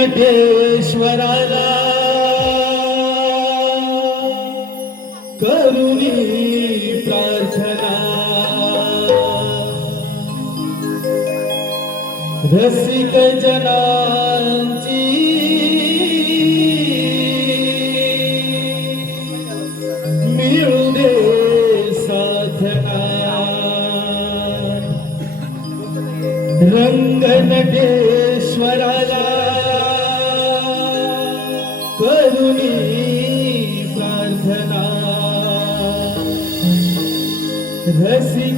रंगनटेश्वराला करुणी प्रार्थना। रसिक जनांची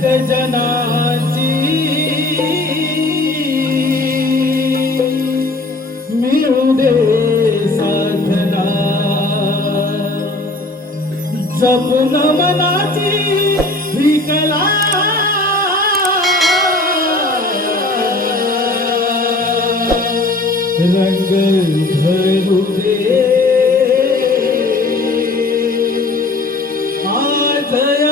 जनाची मिळू दे साधना. जपून मनाची ही कला. रंग भरू दे. आज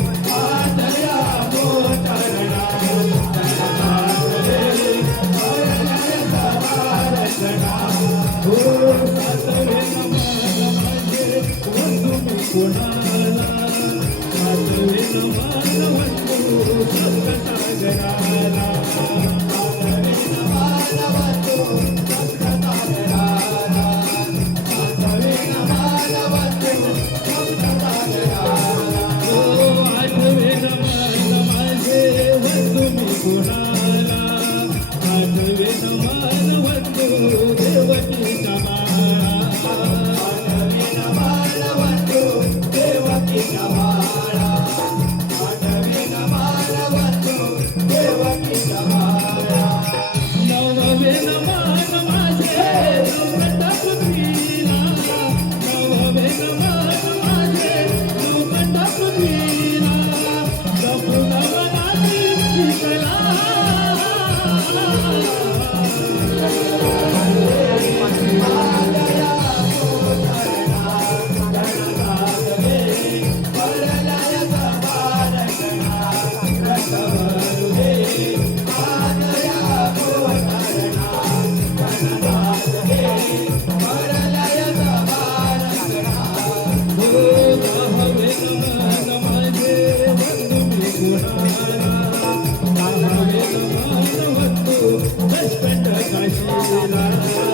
Bismillah.